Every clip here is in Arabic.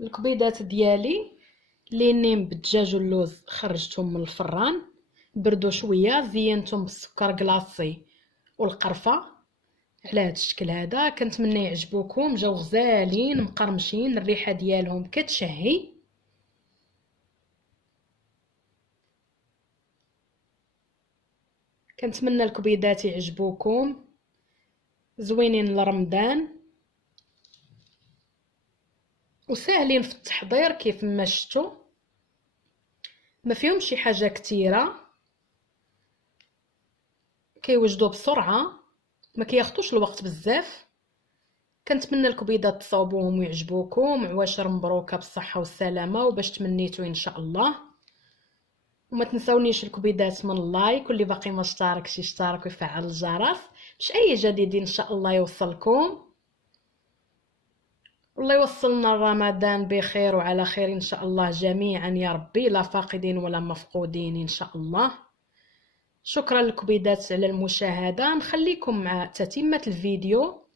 الكبيضات ديالي لينين بالدجاج واللوز خرجتهم من الفران، بردوا شويه، زينتهم بالسكر كلاصي والقرفه. على هذا الشكل هذا كنتمنى يعجبوكم، جاو غزالين مقرمشين، الريحه ديالهم كتشهي. كنتمنى الكبيضات يعجبوكم، زوينين لرمضان وساهلين في التحضير كيف ما شفتوا، ما فيهم شي حاجه كثيره، كيوجدوا بسرعه، ما كياخذوش الوقت بزاف. كنتمنى الكبيضات تصاوبوهم ويعجبوكم. عواشر مبروكه بالصحه والسلامه وباش تمنيتو ان شاء الله. وما تنسونيش الكبيضات من اللايك، واللي باقي ما اشتركش يشترك ويفعل الجرس باش اي جديد ان شاء الله يوصلكم. والله يوصلنا رمضان بخير وعلى خير ان شاء الله جميعا يا ربي، لا فاقدين ولا مفقودين ان شاء الله. شكرا للكبيضات على المشاهده، نخليكم مع تتمه الفيديو.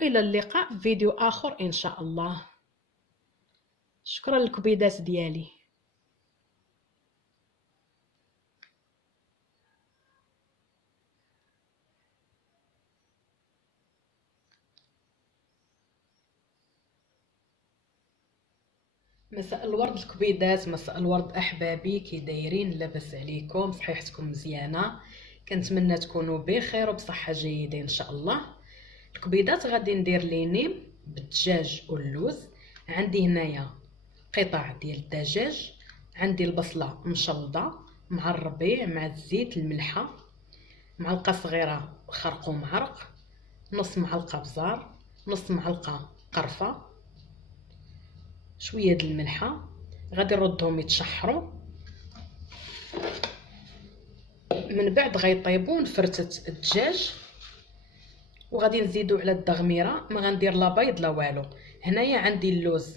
الى اللقاء في فيديو اخر ان شاء الله. شكرا للكبيضات ديالي. مساء الورد الكبيضات، مساء الورد احبابي، كي دايرين؟ لاباس عليكم؟ صحيحتكم مزيانه؟ كنتمنى تكونوا بخير وبصحه جيده ان شاء الله. الكبيضات غادي ندير لينيم بالدجاج واللوز. عندي هنايا قطع ديال الدجاج، عندي البصله مشلضه مع الربيع مع الزيت الملحه، معلقه صغيره خرق ومعرق، نص معلقه بزار، نص معلقه قرفه، شويه د الملحه. غادي نردهم يتشحروا، من بعد غيطيبوا. نفرتت الدجاج وغادي نزيدو على الدغميره، ما غندير لا بيض لا والو. هنايا عندي اللوز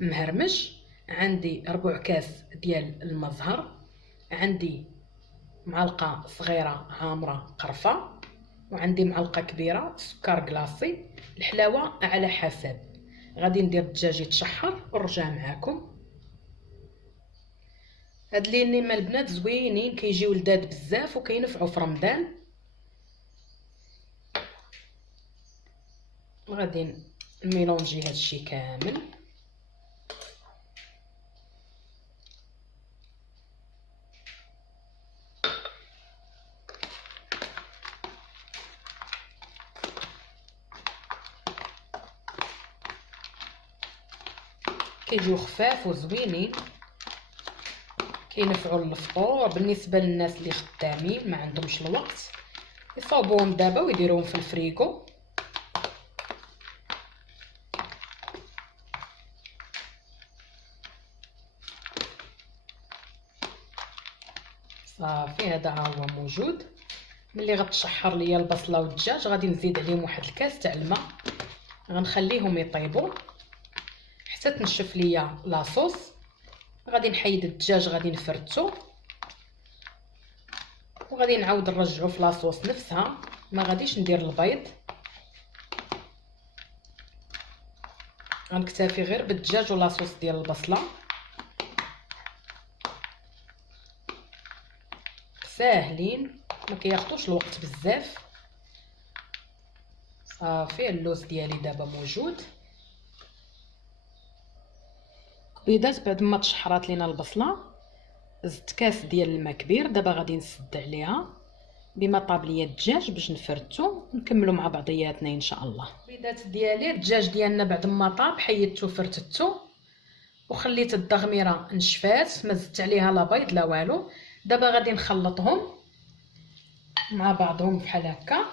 مهرمش، عندي ربع كاس ديال المزهر، عندي معلقه صغيره عامره قرفه، وعندي معلقه كبيره سكر كلاصي. الحلاوه على حسب. غادي ندير الدجاج يتشحر ونرجع معاكم. هاد لينيما البنات زوينين، كيجيو لذاذ بزاف وكينفعوا في رمضان. غادي نميلونجي هادشي كامل. كيجيو خفاف وزوينين، كينفعوا للفطور. بالنسبه للناس اللي خدامين ما عندهمش الوقت، يصاوبوهم دابا ويديروهم في الفريكو. صافي، هذا ها هو موجود. ملي غتشحر ليا البصله والدجاج غادي نزيد عليهم واحد الكاس تاع الماء، غنخليهم يطيبوا حتى تنشف ليا لاصوص. غادي نحيد الدجاج، غادي نفرتو، وغادي نعاود نرجعو في لاصوص نفسها. ما غاديش ندير البيض، غنكتفي غير بالدجاج ولاصوص ديال البصله. ساهلين، ما كياخذوش الوقت بزاف. صافي، اللوز ديالي دابا موجود. كبيضات بعد ما تشحرات لينا البصله، زدت كاس ديال الماء كبير. دابا غادي نسد عليها بما طاب ليا الدجاج باش نفرتو ونكملوا مع بعضياتنا ان شاء الله. الكبيضات ديالي، الدجاج ديالنا بعد ما طاب حيدتو فرتتو وخليت الدغميره نشفات، ما زدت عليها لا بيض لا والو. دابا غادي نخلطهم مع بعضهم بحال هكا،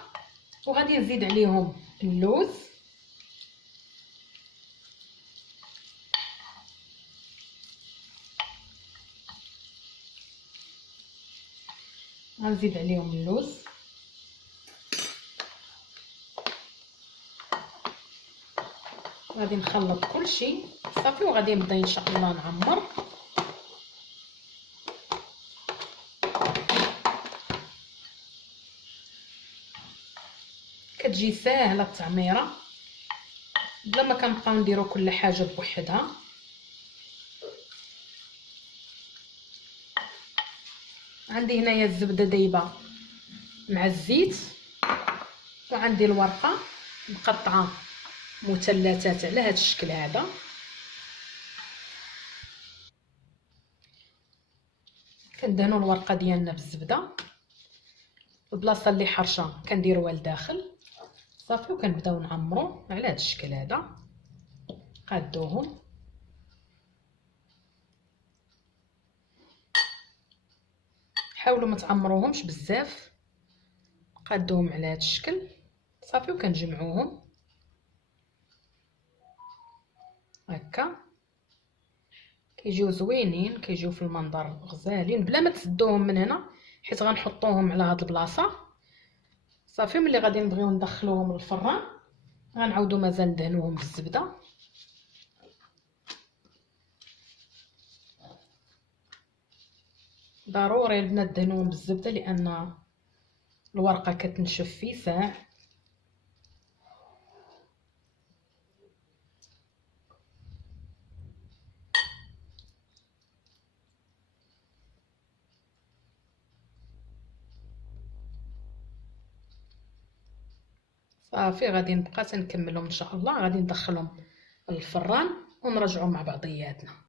وغادي نزيد عليهم اللوز، غنزيد عليهم اللوز، غادي نخلط كلشي صافي. وغادي نبدا ان شاء الله نعمر. كتجي ساهله التعميره. بلا ما كنبقاو نديرو كل حاجه بوحدها. عندي هنايا الزبده دايبه مع الزيت، وعندي الورقه مقطعه مثلثات على هذا الشكل هذا. كندهنوا الورقه ديالنا بالزبده، البلاصه اللي حرشه كنديروها لداخل صافي، وكنبداو نعمرو على هذا الشكل هذا. قادوهم، حاولوا ما تعمروهمش بزاف، قادوهم على هذا الشكل صافي، وكنجمعوهم هكا. كيجيو زوينين، كيجيو في المنظر غزالين بلا ما تسدوهم من هنا، حيت غنحطوهم على هاد البلاصه صافي. ملي غادي نبغيو ندخلوهم للفران غنعاودو مازال ندهنوهم بالزبده. ضروري البنات دهنوهم بالزبده لان الورقه كتنشف في ساع. صافي غادي نبقى تنكملهم ان شاء الله، غادي ندخلهم للفران ونرجعوا مع بعضياتنا.